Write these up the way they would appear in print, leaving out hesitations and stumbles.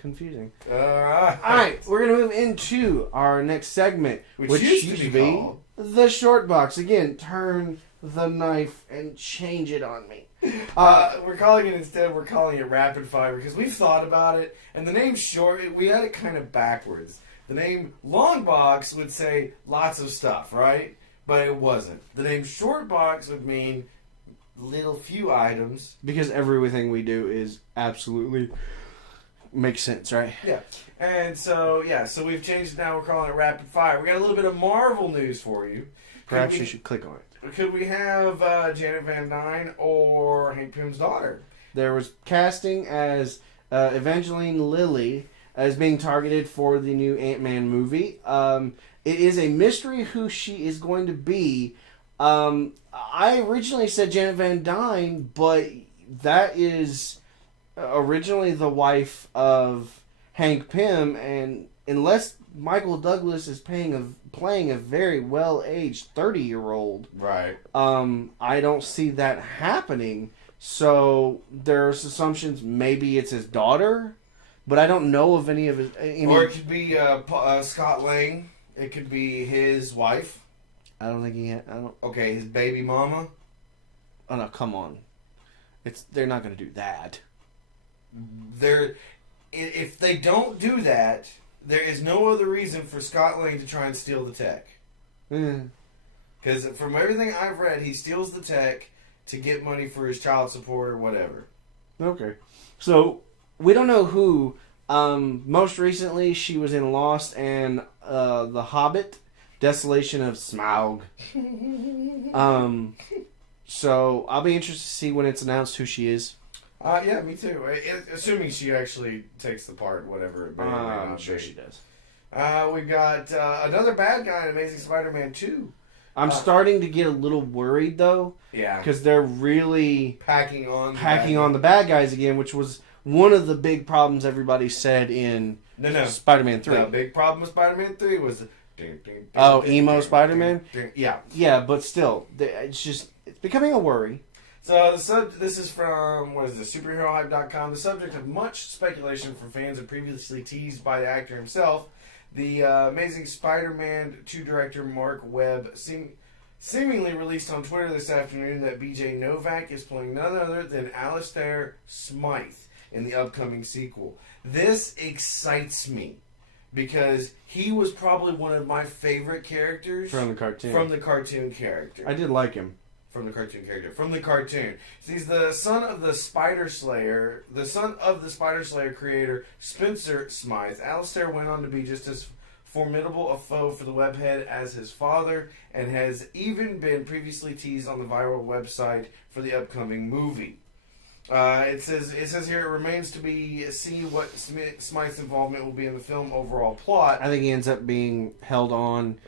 confusing. All right. Alright, we're going to move into our next segment, which used to be called the short box. Again, turn the knife and change it on me. we're calling it rapid fire because we've thought about it, and the name short, we had it kind of backwards. The name long box would say lots of stuff, right? But it wasn't. The name short box would mean little few items. Because everything we do is absolutely makes sense, right? Yeah. And so we've changed it now. We're calling it rapid fire. We got a little bit of Marvel news for you. Perhaps you should click on it. Could we have Janet Van Dyne or Hank Pym's daughter? There was casting as Evangeline Lilly as being targeted for the new Ant-Man movie. It is a mystery who she is going to be. I originally said Janet Van Dyne, but that is originally the wife of Hank Pym, and unless Michael Douglas is playing a very well-aged 30-year-old, right? I don't see that happening. So there's assumptions maybe it's his daughter, but I don't know of any of his. Or it could be Scott Lang. It could be his wife. I don't think he had. I don't. Okay, his baby mama. Oh no! Come on, they're not going to do that. If they don't do that, there is no other reason for Scott Lang to try and steal the tech. Because from everything I've read, he steals the tech to get money for his child support or whatever. Okay, so we don't know who. Most recently, she was in Lost and The Hobbit. Desolation of Smaug. So I'll be interested to see when it's announced who she is. Yeah, me too. Assuming she actually takes the part, whatever it may or may not I'm sure be. she does. We've got another bad guy in Amazing Spider-Man 2. I'm starting to get a little worried though. Yeah. Because they're really packing on the bad guys again, which was one of the big problems everybody said in Spider-Man 3. The big problem with Spider-Man 3 was emo Spider-Man? Yeah. Yeah, but still, it's becoming a worry. So this is from, superherohype.com. The subject of much speculation from fans and previously teased by the actor himself, the Amazing Spider-Man 2 director Mark Webb seemingly released on Twitter this afternoon that BJ Novak is playing none other than Alistair Smythe in the upcoming sequel. This excites me. Because he was probably one of my favorite characters from the cartoon. Character. I did like him. From the cartoon. So he's the son of the Spider Slayer, creator Spencer Smythe. Alistair went on to be just as formidable a foe for the webhead as his father, and has even been previously teased on the viral website for the upcoming movie. It says here it remains to be seen what Smythe's involvement will be in the film overall plot. I think he ends up being held on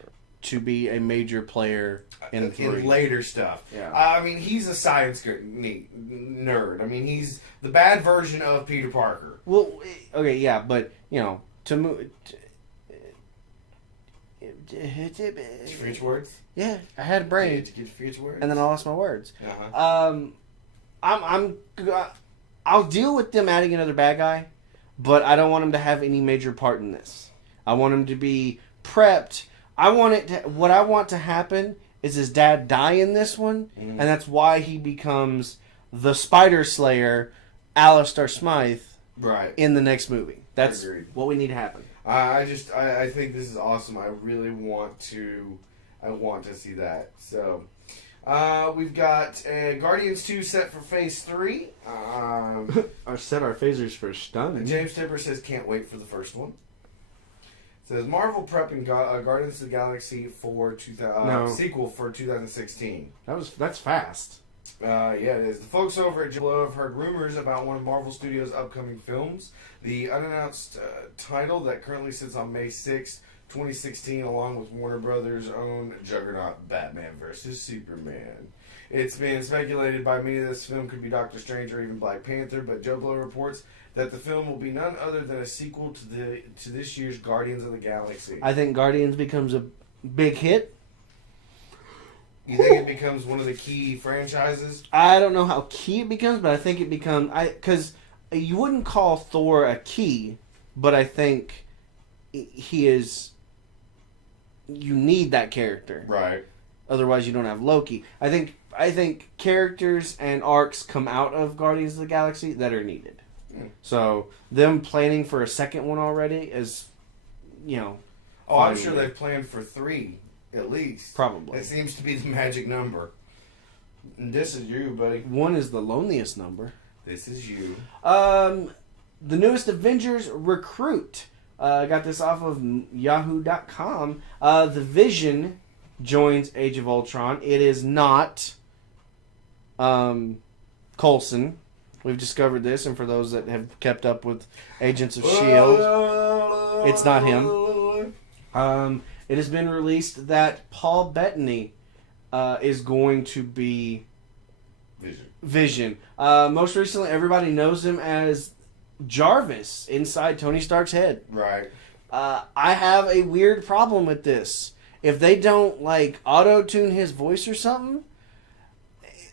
to be a major player in later stuff. Yeah. I mean, he's a science nerd. I mean, he's the bad version of Peter Parker. Well, okay, yeah, but to move. French words. Yeah, I had a brain. Did you get French words? And then I lost my words. Uh-huh. I'll deal with them adding another bad guy, but I don't want him to have any major part in this. I want him to be prepped. What I want to happen is his dad die in this one, and that's why he becomes the Spider Slayer, Alistair Smythe, right, in the next movie. That's what we need to happen. I think this is awesome. I really want to see that. So. We've got Guardians 2 set for Phase 3. Set our phasers for stun. James Tipper says can't wait for the first one. Says Marvel prepping Guardians of the Galaxy for sequel for 2016. That's fast. Yeah, it is. The folks over at Below have heard rumors about one of Marvel Studios' upcoming films. The unannounced title that currently sits on May 6th, 2016, along with Warner Brothers' own juggernaut Batman vs. Superman. It's been speculated by many that this film could be Doctor Strange or even Black Panther, but Joe Blow reports that the film will be none other than a sequel to this year's Guardians of the Galaxy. I think Guardians becomes a big hit. You think it becomes one of the key franchises? I don't know how key it becomes, but I think it becomes... Because you wouldn't call Thor a key, but I think he is. You need that character, Right. Otherwise, you don't have Loki. I think characters and arcs come out of Guardians of the Galaxy that are needed. So them planning for a second one already is, Oh, I'm sure they've planned for 3 at least. Probably. It seems to be the magic number. And this is you, buddy. 1 is the loneliest number. This is you. The newest Avengers recruit. I got this off of Yahoo.com. The Vision joins Age of Ultron. It is not Coulson. We've discovered this, and for those that have kept up with Agents of S.H.I.E.L.D., it's not him. It has been released that Paul Bettany is going to be Vision. Most recently, everybody knows him as Jarvis inside Tony Stark's head. Right. I have a weird problem with this. If they don't, auto-tune his voice or something,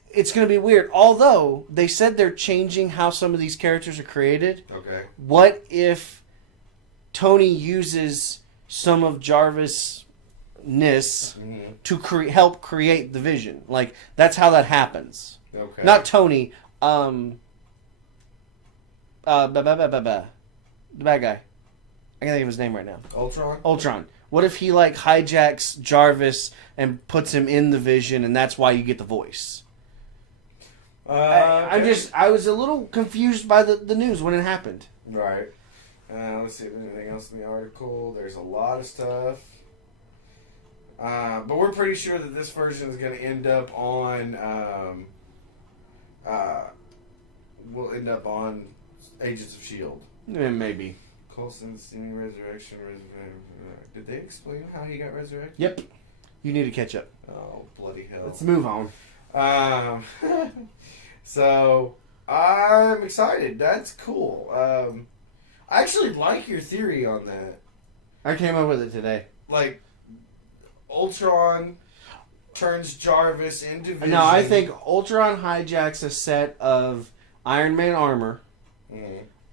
it's going to be weird. Although, they said they're changing how some of these characters are created. Okay. What if Tony uses some of Jarvis' to help create the Vision? That's how that happens. Okay. Not Tony. The bad guy. I can't think of his name right now. Ultron. What if he hijacks Jarvis and puts him in the Vision, and that's why you get the voice? I was a little confused by the news when it happened. Right. Let's see if there's anything else in the article. There's a lot of stuff. But we're pretty sure that this version is going to end up on Agents of S.H.I.E.L.D. Maybe. Coulson's seeming resurrection. Did they explain how he got resurrected? Yep. You need to catch up. Oh, bloody hell. Let's move on. So, I'm excited. That's cool. I actually like your theory on that. I came up with it today. Ultron turns Jarvis into Vision. No, I think Ultron hijacks a set of Iron Man armor,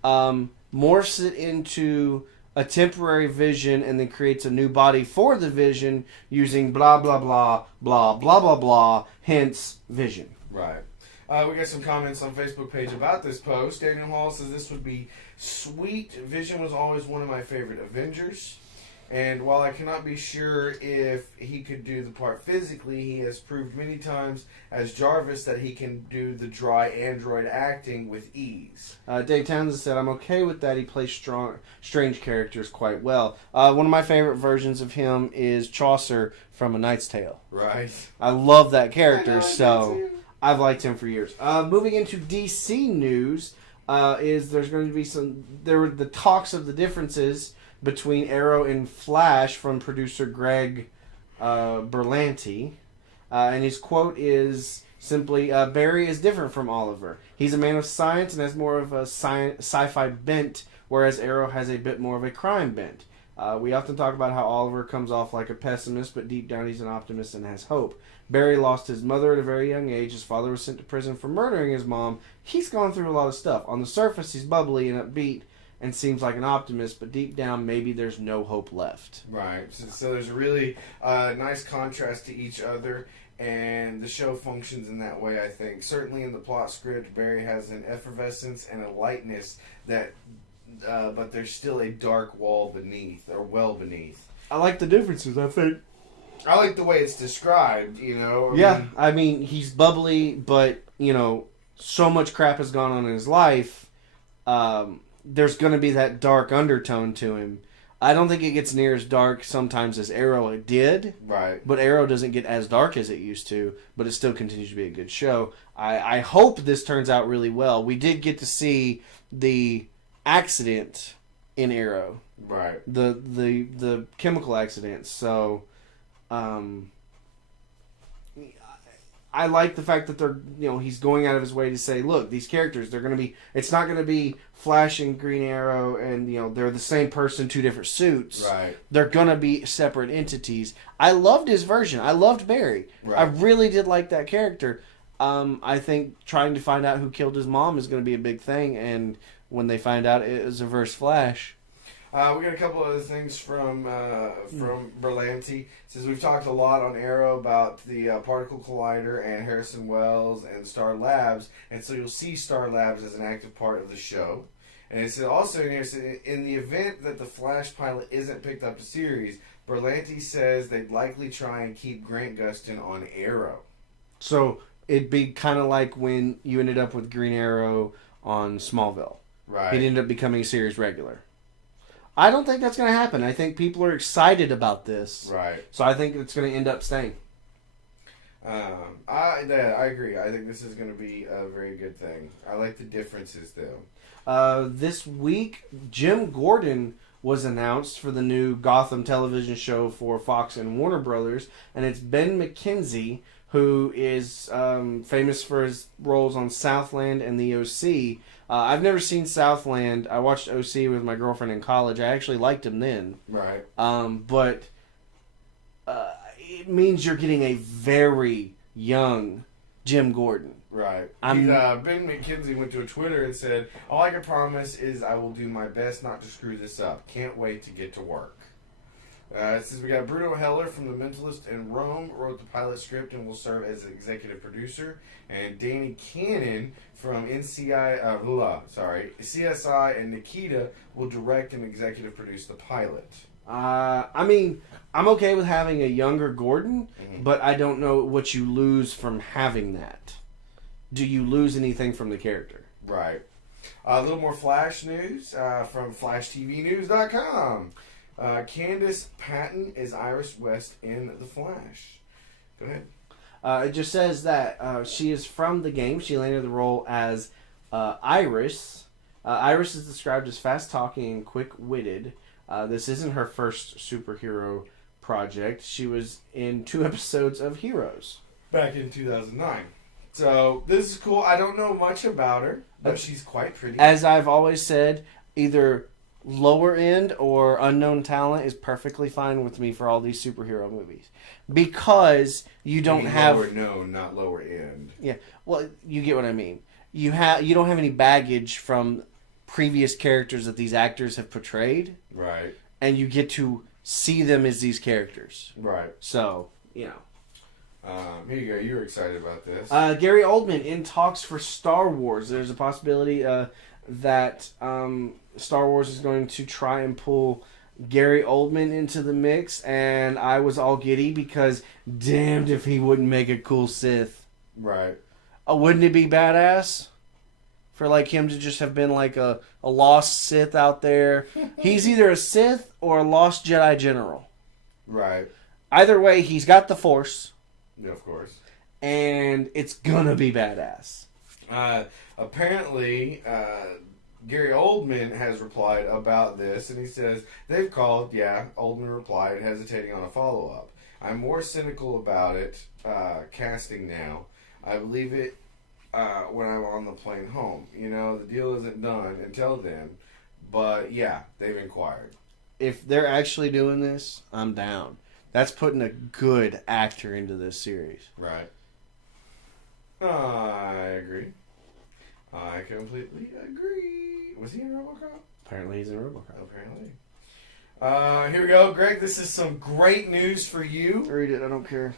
morphs it into a temporary Vision, and then creates a new body for the Vision using blah, blah, blah, blah, blah, blah, blah, hence Vision. Right. We got some comments on Facebook page about this post. Daniel Hall says this would be sweet. Vision was always one of my favorite Avengers. And while I cannot be sure if he could do the part physically, he has proved many times as Jarvis that he can do the dry android acting with ease. Dave Townsend said, I'm okay with that. He plays strange characters quite well. One of my favorite versions of him is Chaucer from A Knight's Tale. Right. I love that character, so I've liked him for years. Moving into DC news, there's going to be there were the talks of the differences between Arrow and Flash from producer Greg Berlanti. And his quote is simply, Barry is different from Oliver. He's a man of science and has more of a sci-fi bent, whereas Arrow has a bit more of a crime bent. We often talk about how Oliver comes off like a pessimist, but deep down he's an optimist and has hope. Barry lost his mother at a very young age. His father was sent to prison for murdering his mom. He's gone through a lot of stuff. On the surface, he's bubbly and upbeat and seems like an optimist, but deep down, maybe there's no hope left. Right. So there's a really nice contrast to each other, and the show functions in that way, I think. Certainly in the plot script, Barry has an effervescence and a lightness that, but there's still a dark wall beneath, or well beneath. I like the differences, I think. I like the way it's described, I mean, he's bubbly, but, so much crap has gone on in his life, there's going to be that dark undertone to him. I don't think it gets near as dark sometimes as Arrow did. Right. But Arrow doesn't get as dark as it used to, but it still continues to be a good show. I hope this turns out really well. We did get to see the accident in Arrow. Right. The chemical accident. So, I like the fact that they're, he's going out of his way to say, look, these characters, it's not going to be Flash and Green Arrow and, they're the same person, 2 different suits. Right. They're going to be separate entities. I loved his version. I loved Barry. Right. I really did like that character. I think trying to find out who killed his mom is going to be a big thing, and when they find out it was Reverse Flash. We got a couple other things from Berlanti. It says we've talked a lot on Arrow about the particle collider and Harrison Wells and Star Labs, and so you'll see Star Labs as an active part of the show. And it's also in here, in the event that the Flash pilot isn't picked up to series, Berlanti says they'd likely try and keep Grant Gustin on Arrow. So it'd be kind of like when you ended up with Green Arrow on Smallville. Right. He'd end up becoming a series regular. I don't think that's going to happen. I think people are excited about this. Right. So I think it's going to end up staying. I agree. I think this is going to be a very good thing. I like the differences, though. This week, Jim Gordon was announced for the new Gotham television show for Fox and Warner Brothers, and it's Ben McKenzie, who is famous for his roles on Southland and the OC. I've never seen Southland. I watched OC with my girlfriend in college. I actually liked him then. Right. But it means you're getting a very young Jim Gordon. Right. Ben McKenzie went to a Twitter and said, "All I can promise is I will do my best not to screw this up. Can't wait to get to work." It says we got Bruno Heller from The Mentalist and Rome wrote the pilot script and will serve as an executive producer, and Danny Cannon from CSI and Nikita will direct and executive produce the pilot. I mean, I'm okay with having a younger Gordon, but I don't know what you lose from having that. Do you lose anything from the character? Right. A little more Flash news from FlashTVNews.com. Candace Patton is Iris West in The Flash. Go ahead. It just says that she is from the game. She landed the role as Iris. Iris is described as fast-talking and quick-witted. This isn't her first superhero project. She was in 2 episodes of Heroes. Back in 2009. So, this is cool. I don't know much about her, but she's quite pretty. As I've always said, either lower end or unknown talent is perfectly fine with me for all these superhero movies. Because you don't have... Lower known, not lower end. Yeah, well, you get what I mean. You don't have any baggage from previous characters that these actors have portrayed. Right. And you get to see them as these characters. Right. So, you know. Here you go. You were excited about this. Gary Oldman in talks for Star Wars. There's a possibility that Star Wars is going to try and pull Gary Oldman into the mix, and I was all giddy because damned if he wouldn't make a cool Sith. Right. Wouldn't it be badass for like him to just have been like a lost Sith out there? He's either a Sith or a lost Jedi general. Right. Either way, he's got the Force. Yeah, of course. And it's gonna be badass. Apparently, Gary Oldman has replied about this, and he says, they've called, Oldman replied, hesitating on a follow-up. I'm more cynical about it, casting now. I believe it when I'm on the plane home. You know, the deal isn't done until then, but yeah, they've inquired. If they're actually doing this, I'm down. That's putting a good actor into this series. Right. I agree. I completely agree. Was he in RoboCop? Apparently he's in RoboCop. Apparently. Here we go, Greg. This is some great news for you. Read it. I don't care.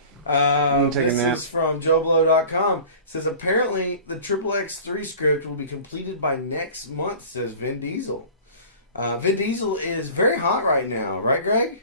This is from JoeBlow.com. It says, apparently the XXX3 script will be completed by next month, says Vin Diesel. Vin Diesel is very hot right now. Right, Greg?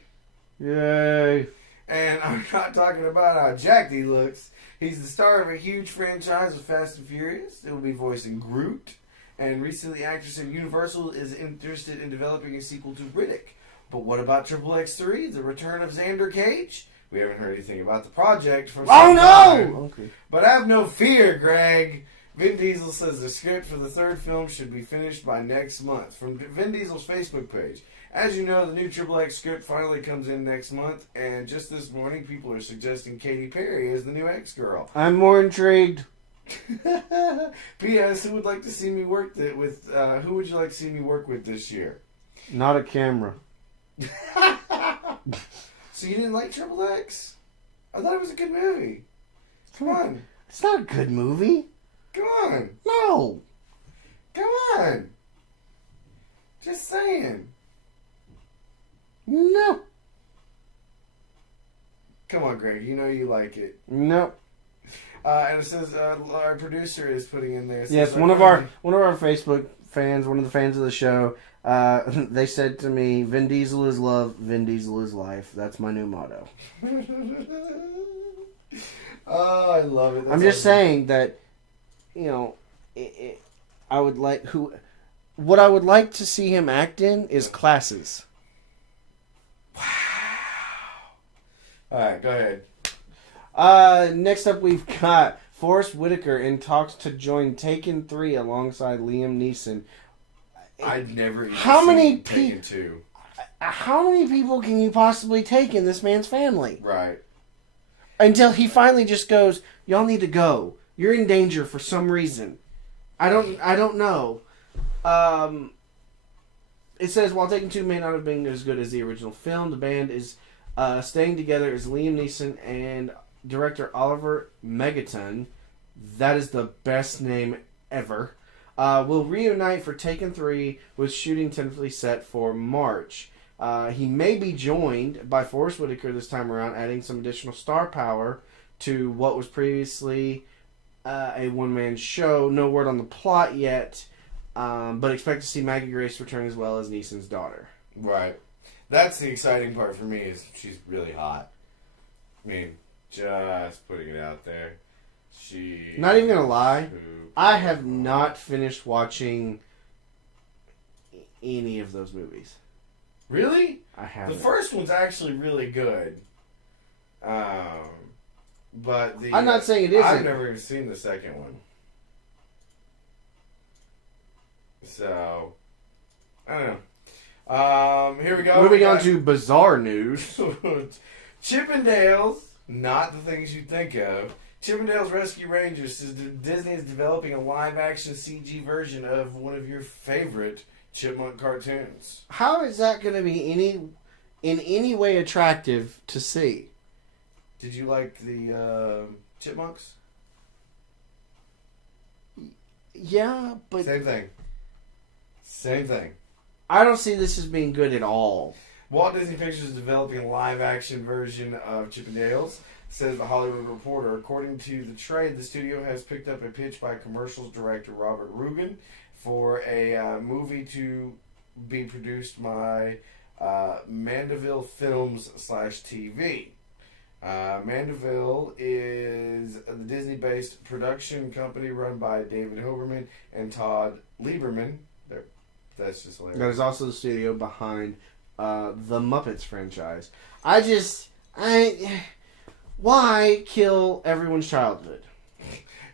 Yay. And I'm not talking about how jacked he looks. He's the star of a huge franchise with Fast and Furious. It will be voicing Groot. And recently, actress at Universal is interested in developing a sequel to Riddick. But what about XXX3, the return of Xander Cage? We haven't heard anything about the project from some time. Okay. But have no fear, Greg. Vin Diesel says the script for the third film should be finished by next month. From Vin Diesel's Facebook page. As you know, the new XXX script finally comes in next month, and just this morning, people are suggesting Katy Perry as the new X-Girl. I'm more intrigued. P.S. Who would like to see me work with? Who would you like to see me work with this year? Not a camera. So you didn't like XXX? I thought it was a good movie. Come on. It's not a good movie. Come on. No. Come on. Just saying. No. Come on, Greg. You know you like it. No. And it says our producer is putting in there. Yes, one of our Facebook fans, one of the fans of the show, they said to me, "Vin Diesel is love, Vin Diesel is life." That's my new motto. Oh, I love it. That's I'm just saying that, you know, I would like what I would like to see him act in is Classes. Wow. All right, go ahead. Next up, we've got Forrest Whitaker in talks to join Taken 3 alongside Liam Neeson. I'd never even How many Taken 2. How many people can you possibly take in this man's family? Right. Until he finally just goes, "Y'all need to go. You're in danger for some reason." I don't know. It says, while Taken 2 may not have been as good as the original film, the band is staying together as Liam Neeson and director Oliver Megaton, that is the best name ever, will reunite for Taken 3 with shooting tentatively set for March. He may be joined by Forrest Whitaker this time around, adding some additional star power to what was previously a one-man show. No word on the plot yet, but expect to see Maggie Grace return as well as Neeson's daughter. Right. That's the exciting part for me, is she's really hot. I mean, just putting it out there. Not even gonna lie, I have not finished watching any of those movies. Really? I haven't. The first one's actually really good. But I'm not saying it isn't. I've never even seen the second one. So, I don't know. Here we go. Moving on to bizarre news. Chippendales, not the things you think of. Chippendales Rescue Rangers says Disney is developing a live-action CG version of one of your favorite chipmunk cartoons. How is that going to be in any way attractive to see? Did you like the chipmunks? Yeah, but Same thing. I don't see this as being good at all. Walt Disney Pictures is developing a live-action version of Chippendales, says The Hollywood Reporter. According to the trade, the studio has picked up a pitch by commercials director Robert Rugen for a movie to be produced by Mandeville Films /TV. Mandeville is the Disney-based production company run by David Hoberman and Todd Lieberman. That's just hilarious. That is also the studio behind the Muppets franchise. Why kill everyone's childhood?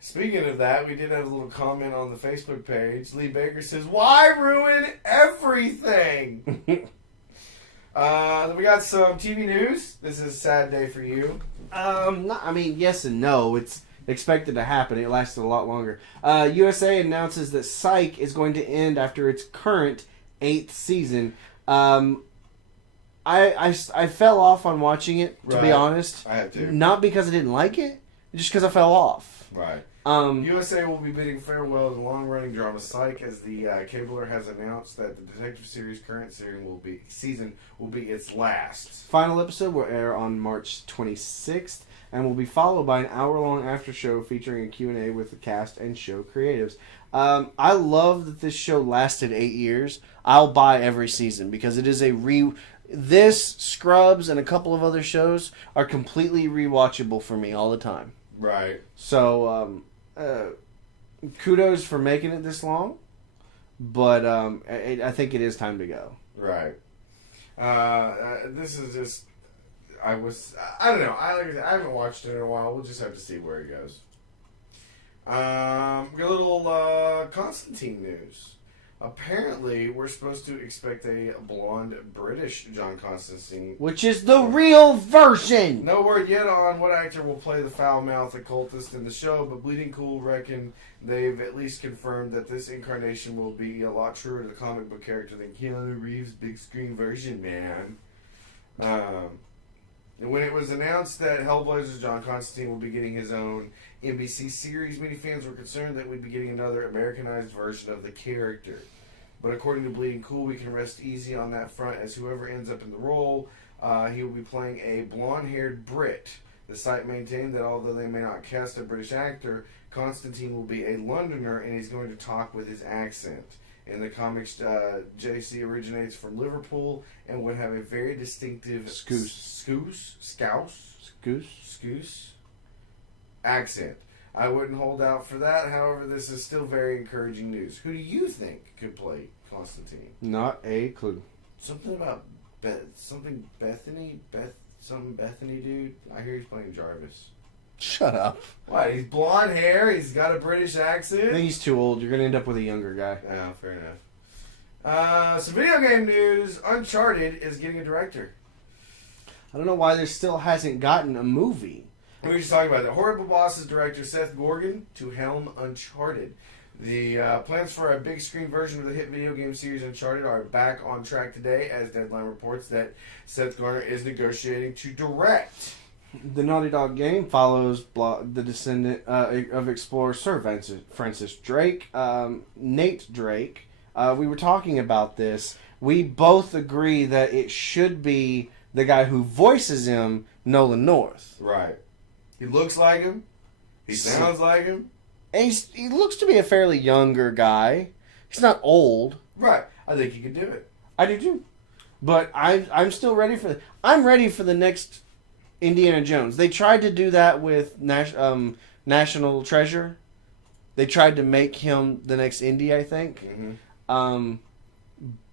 Speaking of that, we did have a little comment on the Facebook page. Lee Baker says, "Why ruin everything?" Then we got some TV news. This is a sad day for you. Yes and no. It's expected to happen. It lasted a lot longer. USA announces that Psych is going to end after its current 8th season. I fell off on watching it, to be honest. I had to. Not because I didn't like it, just because I fell off. Right. USA will be bidding farewell to the long-running drama Psych, as the cabler has announced that the detective series' current season will be its last. Final episode will air on March 26th and will be followed by an hour-long after show featuring a Q&A with the cast and show creatives. I love that this show lasted 8 years. I'll buy every season because it is This, Scrubs, and a couple of other shows are completely rewatchable for me all the time. Right. So, kudos for making it this long, but I think it is time to go. Right. This is just... I don't know. I haven't watched it in a while. We'll just have to see where it goes. We got a little Constantine news. Apparently, we're supposed to expect a blonde British John Constantine. Which is the real version! No word yet on what actor will play the foul-mouthed occultist in the show, but Bleeding Cool reckon they've at least confirmed that this incarnation will be a lot truer to the comic book character than Keanu Reeves' big screen version, man. And when it was announced that Hellblazer John Constantine will be getting his own NBC series, many fans were concerned that we'd be getting another Americanized version of the character. but according to Bleeding Cool, we can rest easy on that front as whoever ends up in the role, he will be playing a blonde-haired Brit. The site maintained that although they may not cast a British actor, Constantine will be a Londoner and he's going to talk with his accent. In the comics, JC originates from Liverpool and would have a very distinctive Scouse accent. I wouldn't hold out for that. However, this is still very encouraging news. Who do you think could play Constantine? Not a clue. Something about Bettany, Bettany, dude. I hear he's playing Jarvis. Shut up. What? He's blonde hair. He's got a British accent. I think he's too old. You're gonna end up with a younger guy. Oh, fair enough. Some video game news. Uncharted is getting a director. I don't know why there still hasn't gotten a movie. We were just talking about that. Horrible Bosses director Seth Rogen to helm Uncharted. The plans for a big screen version of the hit video game series Uncharted are back on track today, as Deadline reports that Seth Garner is negotiating to direct. The Naughty Dog game follows the descendant of explorer Sir Francis Drake, Nate Drake. We were talking about this. We both agree that it should be the guy who voices him, Nolan North. Right. He looks like him. He sounds like him. And he looks to be a fairly younger guy. He's not old. Right. I think he could do it. I do too. But I'm still ready for I'm ready for the next Indiana Jones. They tried to do that with National Treasure. They tried to make him the next Indy, I think. Mm-hmm.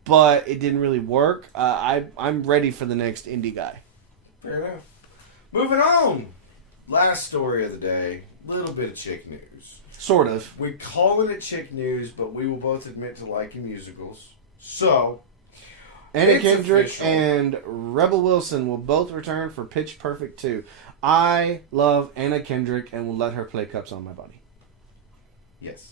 But it didn't really work. I'm ready for the next Indy guy. Fair enough. Moving on. Last story of the day. Little bit of chick news. Sort of. We call it chick news, but we will both admit to liking musicals. So, Anna Kendrick and Rebel Wilson will both return for Pitch Perfect 2. I love Anna Kendrick and will let her play Cups on My Body. Yes.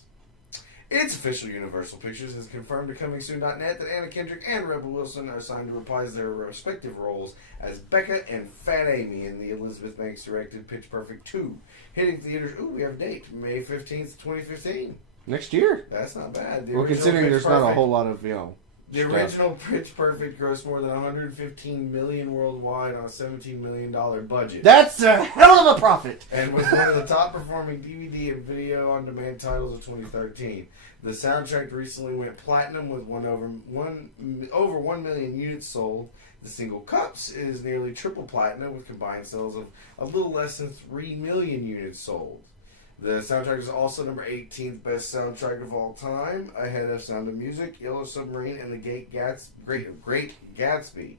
It's official. Universal Pictures has confirmed to ComingSoon.net that Anna Kendrick and Rebel Wilson are signed to reprise their respective roles as Becca and Fat Amy in the Elizabeth Banks-directed Pitch Perfect 2. Hitting theaters, we have a date, May 15th, 2015. Next year. That's not bad. Well, considering there's not a whole lot of, The original Pitch Perfect grossed more than $115 million worldwide on a $17 million budget. That's a hell of a profit! And was one of the top-performing DVD and video-on-demand titles of 2013. The soundtrack recently went platinum with over 1 million units sold. The single Cups is nearly triple platinum with combined sales of a little less than 3 million units sold. The soundtrack is also number 18th best soundtrack of all time, ahead of Sound of Music, Yellow Submarine, and The Great Gatsby.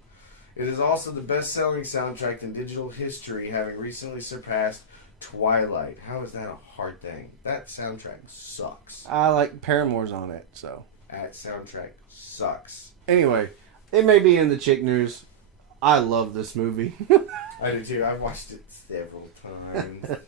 It is also the best-selling soundtrack in digital history, having recently surpassed Twilight. How is that a hard thing? That soundtrack sucks. I like Paramore's on it, so. That soundtrack sucks. Anyway, it may be in the chick news. I love this movie. I do too. I've watched it several times.